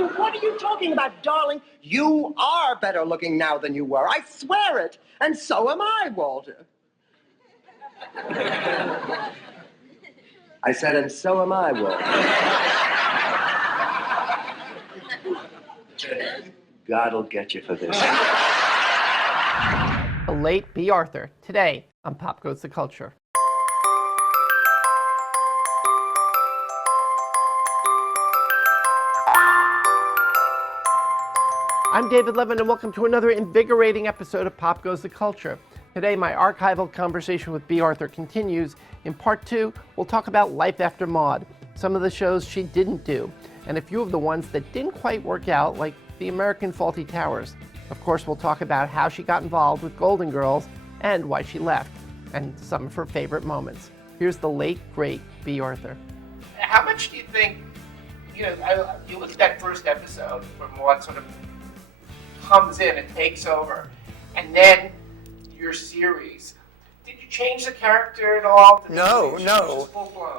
Walter, what are you talking about, darling? You are better looking now than you were. I swear it. And so am I, Walter. I said, and so am I, Walter. God'll get you for this. The late Bea Arthur, today on Pop Goes the Culture. I'm David Levin, and welcome to another invigorating episode of Pop Goes the Culture. Today, my archival conversation with Bea Arthur continues. In part two, we'll talk about life after Maude, some of the shows she didn't do, and a few of the ones that didn't quite work out, like the American Fawlty Towers. Of course, we'll talk about how she got involved with Golden Girls and why she left, and some of her favorite moments. Here's the late, great Bea Arthur. How much do you think, you look at that first episode where Maude sort of comes in and takes over, and then your series. Did you change the character at all? No.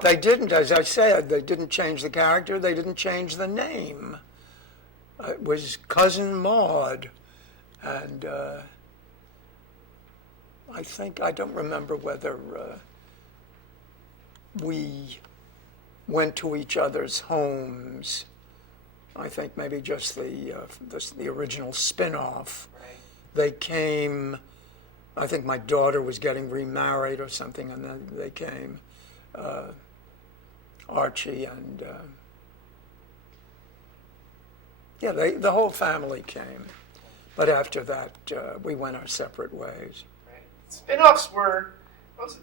They didn't, as I said. They didn't change the character. They didn't change the name. It was Cousin Maude. And I don't remember whether we went to each other's homes. I think maybe just the original spin-off. Right. They came, I think my daughter was getting remarried or something, and then they came, Archie and, the whole family came. But after that, we went our separate ways. Right. Spin-offs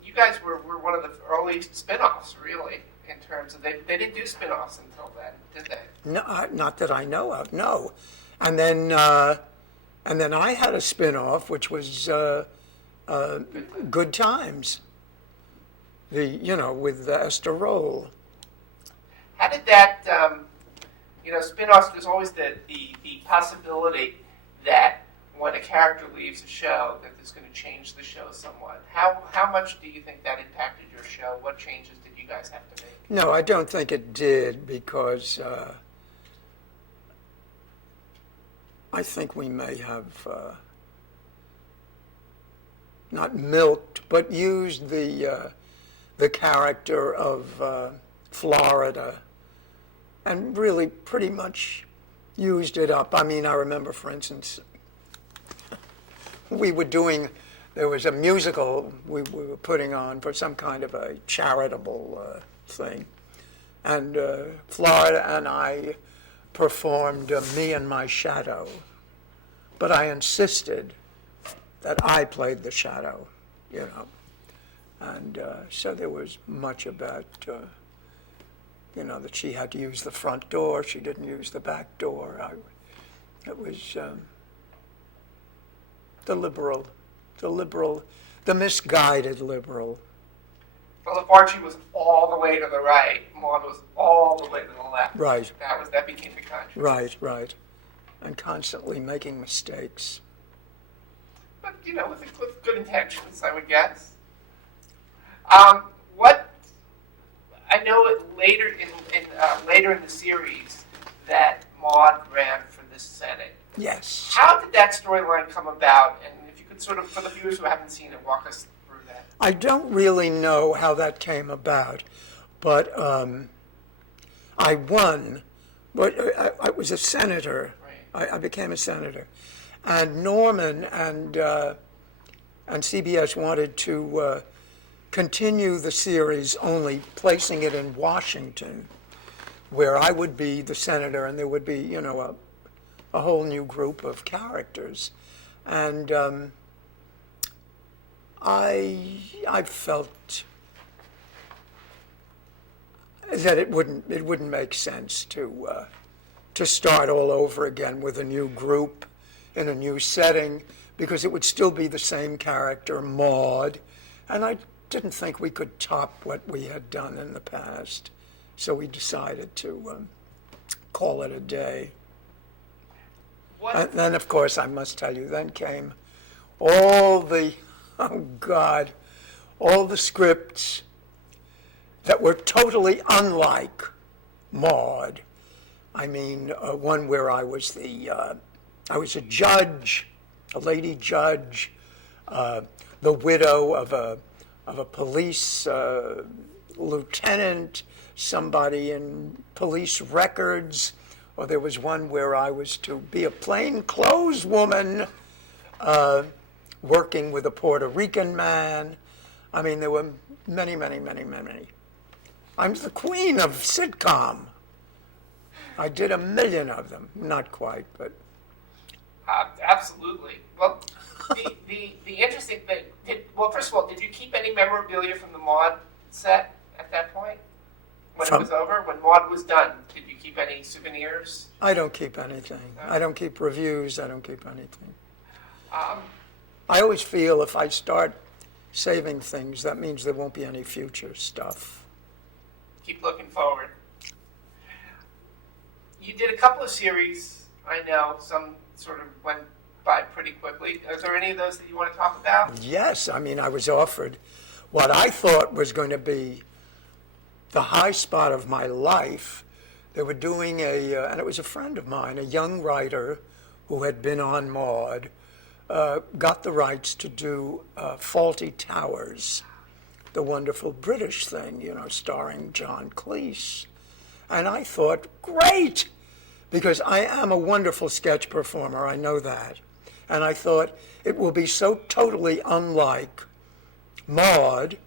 you guys were one of the early spin-offs, really. In terms of, they didn't do spin-offs until then, did they? No, not that I know of. No, and then I had a spin-off, which was Good Times. With Esther Roll. How did that? Spin-offs. There's always the possibility that when a character leaves a show, that it's going to change the show somewhat. How much do you think that impacted your show? What changes did you guys have to make? No, I don't think it did, because I think we may have not milked, but used the character of Florida, and really pretty much used it up. I mean, I remember, for instance, there was a musical we were putting on for some kind of a charitable thing. And Florida and I performed Me and My Shadow. But I insisted that I played the shadow, And so there was much about, that she had to use the front door. She didn't use the back door. It was the misguided liberal. Well, if Archie was all the way to the right, Maude was all the way to the left. Right. That became the controversy. Right. And constantly making mistakes. But with good intentions, I would guess. I know later in the series that Maude ran for the Senate. Yes. How did that storyline come about? And if you could sort of, for the viewers who haven't seen it, walk us through that. I don't really know how that came about, but I won. But I was a senator. Right. I became a senator, and Norman and CBS wanted to continue the series, only placing it in Washington, where I would be the senator, and there would be a whole new group of characters, and I felt that it wouldn't make sense to start all over again with a new group in a new setting, because it would still be the same character, Maude, and I didn't think we could top what we had done in the past, so we decided to call it a day. And then, of course, I must tell you, then came all the scripts that were totally unlike Maude, I mean, one where I was I was a judge, a lady judge, the widow of a police lieutenant, somebody in police records, or there was one where I was to be a plainclothes woman working with a Puerto Rican man. I mean, there were many, many, many, many. I'm the queen of sitcom. I did 1 million of them. Not quite, but. Absolutely. Well, the interesting thing, first of all, did you keep any memorabilia from the Maude set at that point? When it was over? When Maude was done, did you keep any souvenirs? I don't keep anything. No? I don't keep reviews. I don't keep anything. I always feel if I start saving things, that means there won't be any future stuff. Keep looking forward. You did a couple of series, I know, some sort of went by pretty quickly. Is there any of those that you want to talk about? Yes, I mean, I was offered what I thought was going to be the high spot of my life. They were doing and it was a friend of mine, a young writer who had been on Maude, got the rights to do Fawlty Towers, the wonderful British thing, starring John Cleese. And I thought, great, because I am a wonderful sketch performer, I know that. And I thought, it will be so totally unlike Maude.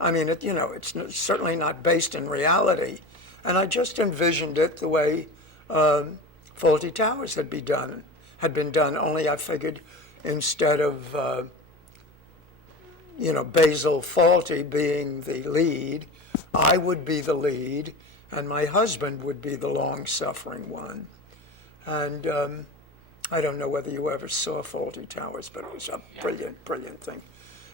I mean, it's certainly not based in reality. And I just envisioned it the way Fawlty Towers had been done, only I figured instead of, Basil Fawlty being the lead, I would be the lead, and my husband would be the long-suffering one. And I don't know whether you ever saw Fawlty Towers, but it was a brilliant, brilliant thing.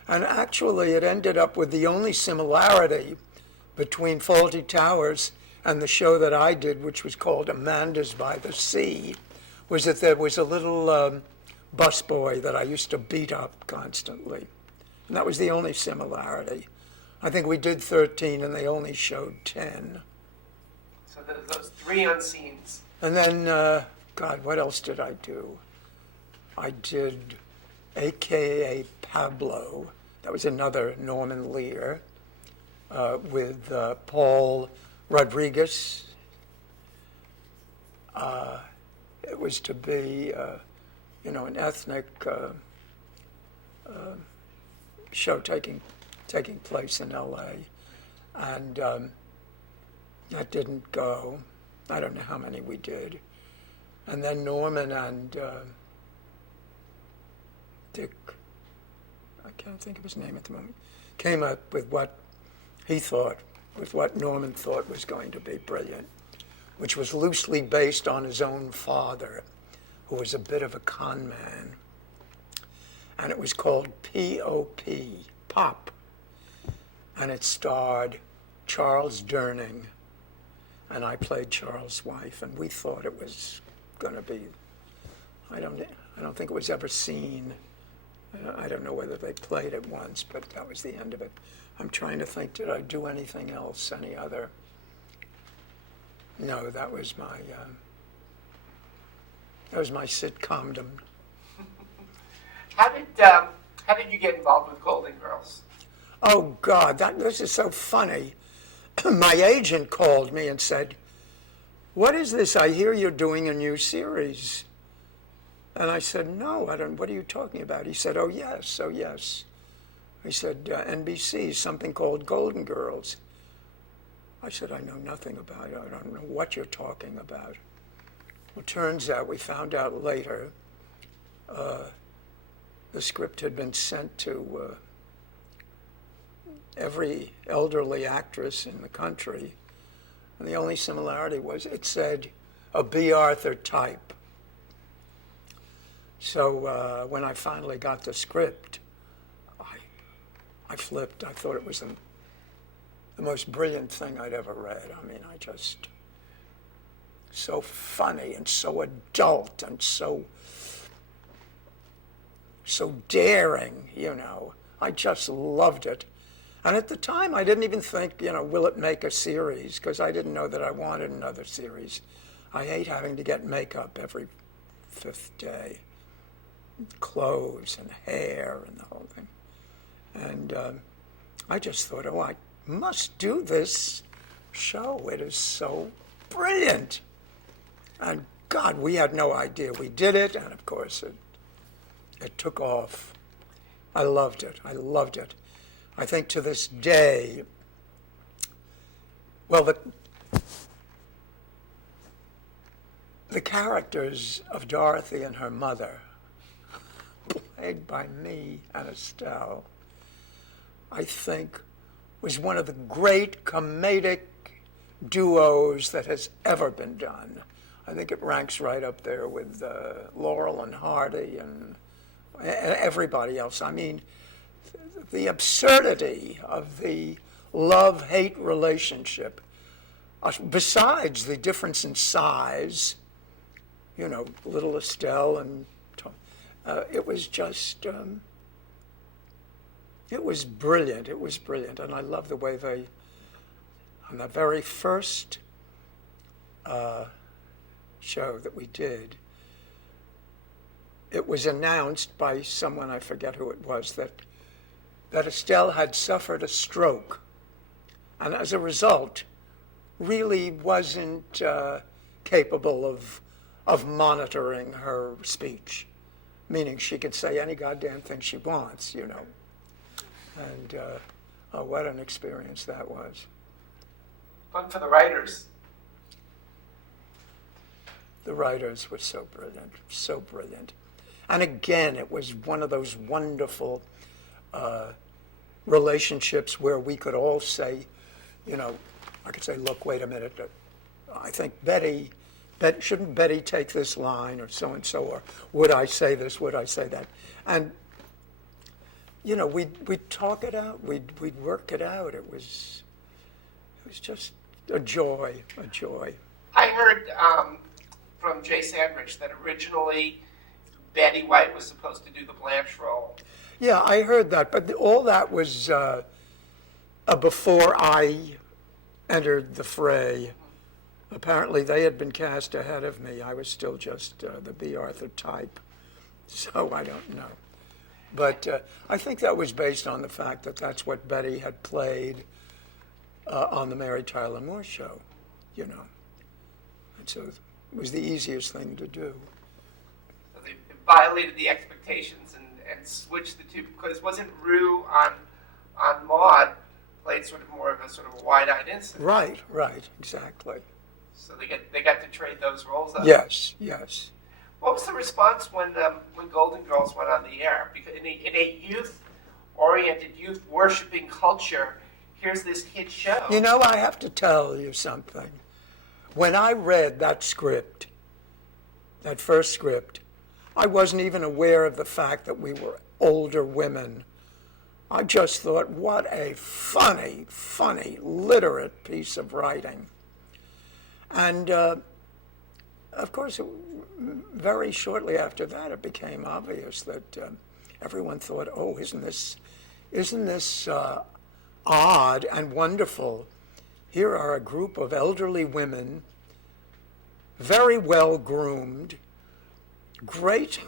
And actually, it ended up with the only similarity between Fawlty Towers and the show that I did, which was called Amanda's by the Sea, was that there was a little busboy that I used to beat up constantly. And that was the only similarity. I think we did 13, and they only showed 10. So those 3 unseens. And then, God, what else did I do? I did AKA Pablo. That was another Norman Lear with Paul Rodriguez. It was to be, an ethnic show taking place in L.A. And that didn't go. I don't know how many we did. And then Norman and Dick, I can't think of his name at the moment, came up with what Norman thought was going to be brilliant, which was loosely based on his own father, who was a bit of a con man. And it was called P.O.P., Pop. And it starred Charles Durning, and I played Charles' wife, and we thought it was going to be, I don't think it was ever seen. I don't know whether they played it once, but that was the end of it. I'm trying to think, did I do anything else, any other? No, that was my sitcomdom. How did you get involved with Golden Girls? Oh, God, this is so funny. My agent called me and said, "What is this? I hear you're doing a new series." And I said, "No, I don't. What are you talking about?" He said, "Oh, yes, oh, yes." He said, "NBC, something called Golden Girls." I said, "I know nothing about it. I don't know what you're talking about." Well, turns out, we found out later, the script had been sent to every elderly actress in the country, and the only similarity was it said a Bea Arthur type. So when I finally got the script, I flipped. I thought it was the most brilliant thing I'd ever read. I mean, so funny and so adult and so daring, I just loved it. And at the time, I didn't even think, will it make a series? Because I didn't know that I wanted another series. I hate having to get makeup every fifth day, clothes and hair and the whole thing. And I just thought, oh, I must do this show. It is so brilliant. And God, we had no idea we did it, and of course it took off. I loved it. I loved it. I think to this day, well, the characters of Dorothy and her mother, played by me and Estelle, I think was one of the great comedic duos that has ever been done. I think it ranks right up there with Laurel and Hardy and everybody else. I mean, the absurdity of the love-hate relationship, besides the difference in size, you know, little Estelle and Tom, it was just, it was brilliant. It was brilliant. And I love the way they, on the very first show that we did, it was announced by someone, I forget who it was, that Estelle had suffered a stroke, and as a result, really wasn't capable of monitoring her speech, meaning she could say any goddamn thing she wants, you know. And oh, what an experience that was. Fun for the writers. The writers were so brilliant, so brilliant. And again, it was one of those wonderful relationships where we could all say, you know, I could say, look, wait a minute, I think shouldn't Betty take this line or so-and-so, or would I say this, would I say that? And, you know, we'd talk it out, we'd work it out. It was just a joy, a joy. I heard from Jay Sandrich that originally Betty White was supposed to do the Blanche role. Yeah, I heard that, but all that was before I entered the fray. Apparently, they had been cast ahead of me. I was still just the Bea Arthur type, so I don't know. But I think that was based on the fact that that's what Betty had played on the Mary Tyler Moore Show, you know. And so it was the easiest thing to do. So they violated the expectations and switched the two, because wasn't Rue on Maude played sort of more of a wide-eyed innocent? Right, exactly. So they got to trade those roles up. Yes. What was the response when Golden Girls went on the air? Because in a youth-oriented, youth-worshipping culture, here's this hit show. You know, I have to tell you something. When I read that script, that first script, I wasn't even aware of the fact that we were older women. I just thought, what a funny, literate piece of writing. And, of course, very shortly after that, it became obvious that everyone thought, oh, isn't this odd and wonderful? Here are a group of elderly women, very well groomed, great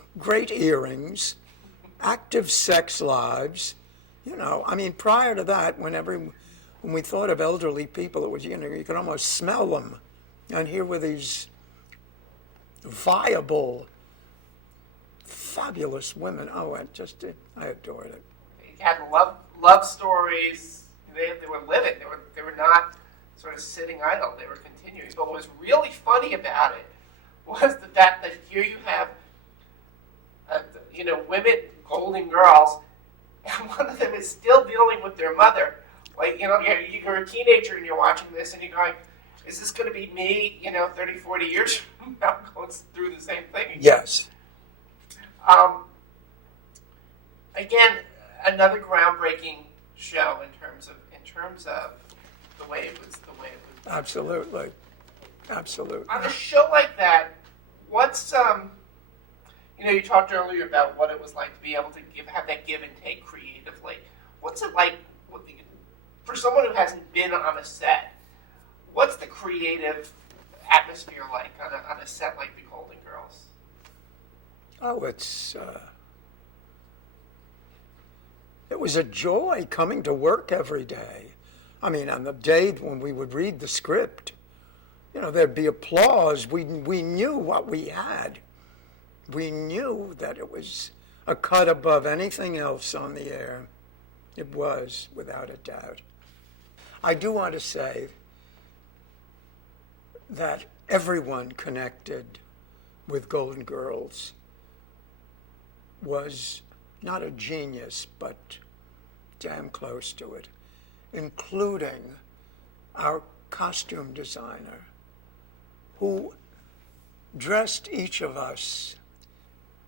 earrings, active sex lives. You know, I mean, prior to that, when we thought of elderly people, it was, you know, you could almost smell them. And here were these viable, fabulous women. Oh, I adored it. They had love stories. They were living. They were not sort of sitting idle. They were continuing. But what was really funny about it was the fact that here you have, women, Golden Girls, and one of them is still dealing with their mother. Like, you know, you're a teenager and you're watching this and you're going, is this going to be me, 30, 40 years from now going through the same thing again? Yes. Again, another groundbreaking show in terms of the way it was. Absolutely. On a show like that, what's you talked earlier about what it was like to be able to have that give and take creatively. What's it like for someone who hasn't been on a set? What's the creative atmosphere like on a set like The Golden Girls? Oh, it was a joy coming to work every day. I mean, on the day when we would read the script, there'd be applause. We knew what we had. We knew that it was a cut above anything else on the air. It was, without a doubt. I do want to say that everyone connected with Golden Girls was not a genius, but damn close to it, including our costume designer, who dressed each of us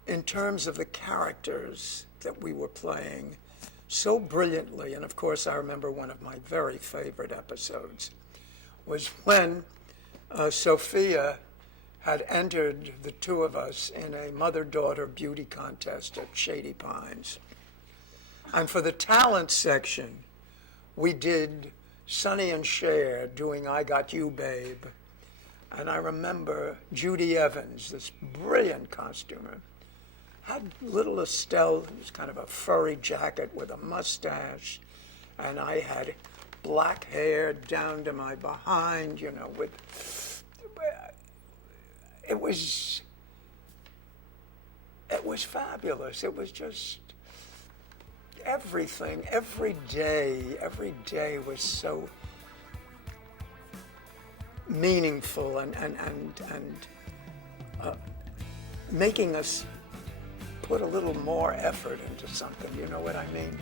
in terms of the characters that we were playing so brilliantly. And of course, I remember one of my very favorite episodes was when Sophia had entered the two of us in a mother-daughter beauty contest at Shady Pines. And for the talent section, we did Sonny and Cher doing I Got You, Babe. And I remember Judy Evans, this brilliant costumer, had little Estelle, it was kind of a furry jacket with a mustache, and I had black hair down to my behind, it was fabulous. It was just everything. Every day was so meaningful and making us put a little more effort into something, you know what I mean?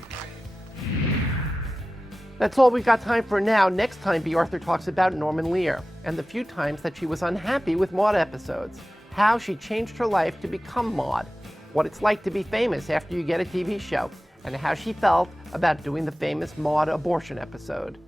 That's all we've got time for now. Next time, Bea Arthur talks about Norman Lear and the few times that she was unhappy with Maude episodes, how she changed her life to become Maude, what it's like to be famous after you get a TV show, and how she felt about doing the famous Maude abortion episode.